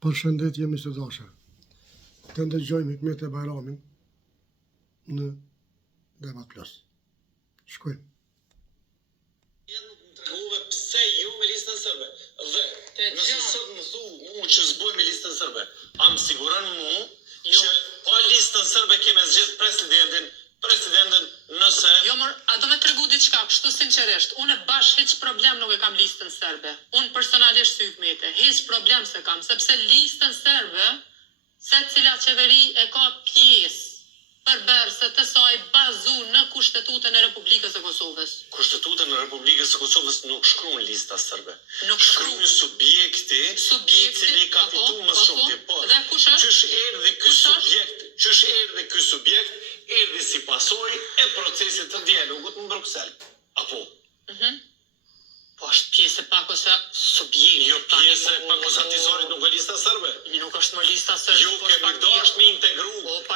Përshëndetje mi së dashur. Të ndëgjojmë Hikmet e Bajramin në Deva Plus. Shkojmë. Nuk më tregove pse ju me listën sërbe. Dhe nëse sot më thu mu që zboj me listën sërbe, a më siguron mu që pa listën sërbe keme zgjedh presidentin nëse... Jo, a do me tregu diçka, kështu sinqerisht, unë bashkë hiç problem nuk e kam listën serbe. Unë personalisht sy Hikmete, hiç problem se kam, sepse listën serbe, se cila qeveri e ka pjesë përbërëse të saj bazu në Kushtetutën e Republikës së Kosovës. Kushtetutën e Republikës së Kosovës nuk shkruan lista serbe. Nuk shkruan subjekti i cili ka fitu më shumë të po. Dhe kush është? Qysh erdhi ky subjekt, erdhi si pasojë e procesit të dialogut në Bruksel. Apo? Po është pjesë pak ose subjekt. Jo pjesë pak ose atizorit nuk e lista serbe. Nuk është më lista serbe. Jo kemi dashur me integru.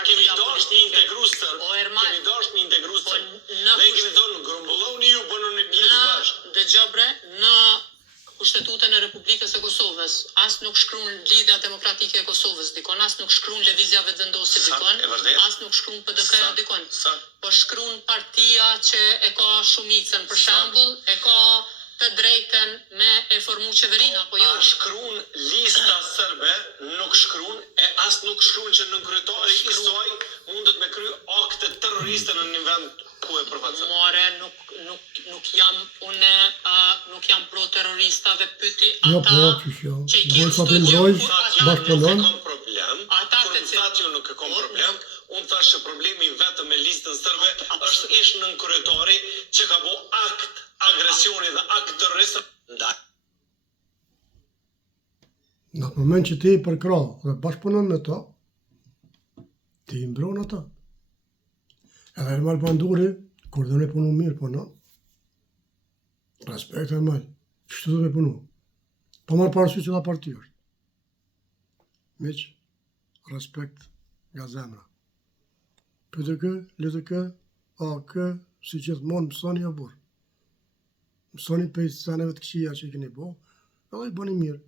Kemi dashur me integru serb. Kemi dashur me integru serb. Ne kemi thonë grumbulloni ju bënu një pjesë bashkë. Dëgjoj bre, në Kushtetutën e Republikës së Kosovës, as nuk shkruan Lidhja Demokratike e Kosovës dikon, as nuk shkruan Lëvizja Vetëvendosje dikon, as nuk shkruan PDK dikon. Po shkruan partia që e ka shumicën, për shembull, e ka të drejtën me e formu qeverinë apo jo. A shkruan lista serbe, nuk shkruan e as nuk shkruan që nën kryetari i saj mundet me kry akte terroriste në një vend ku e përfaqëson. More, nuk jam unë nuk jam pro terroristave, pyeti Jo, ata po, qysho. që i Boj kanë sa të mbrojsh, bashkëpunon. Nuk e kam problem. Kur më thatë ju nuk e kam problem, unë thash që problemi vetëm me listën serbe është ish nën kryetari që ka bo akt agresioni dhe akt terrorist ndaj. Në moment që ti i përkrah dhe bashkëpunon me ta, ti i mbron ata. Edhe Ermal Panduri, kur dhe ne punu mirë puna, respekt Ermal, qështu dhe me punu. Po marë parësy që da parti është. Miq, respekt nga zemra. PDK, LDK, AK, si gjithmonë mësoni e burë. Mësoni për i seneve të këqia që i keni bo, edhe i bëni mirë.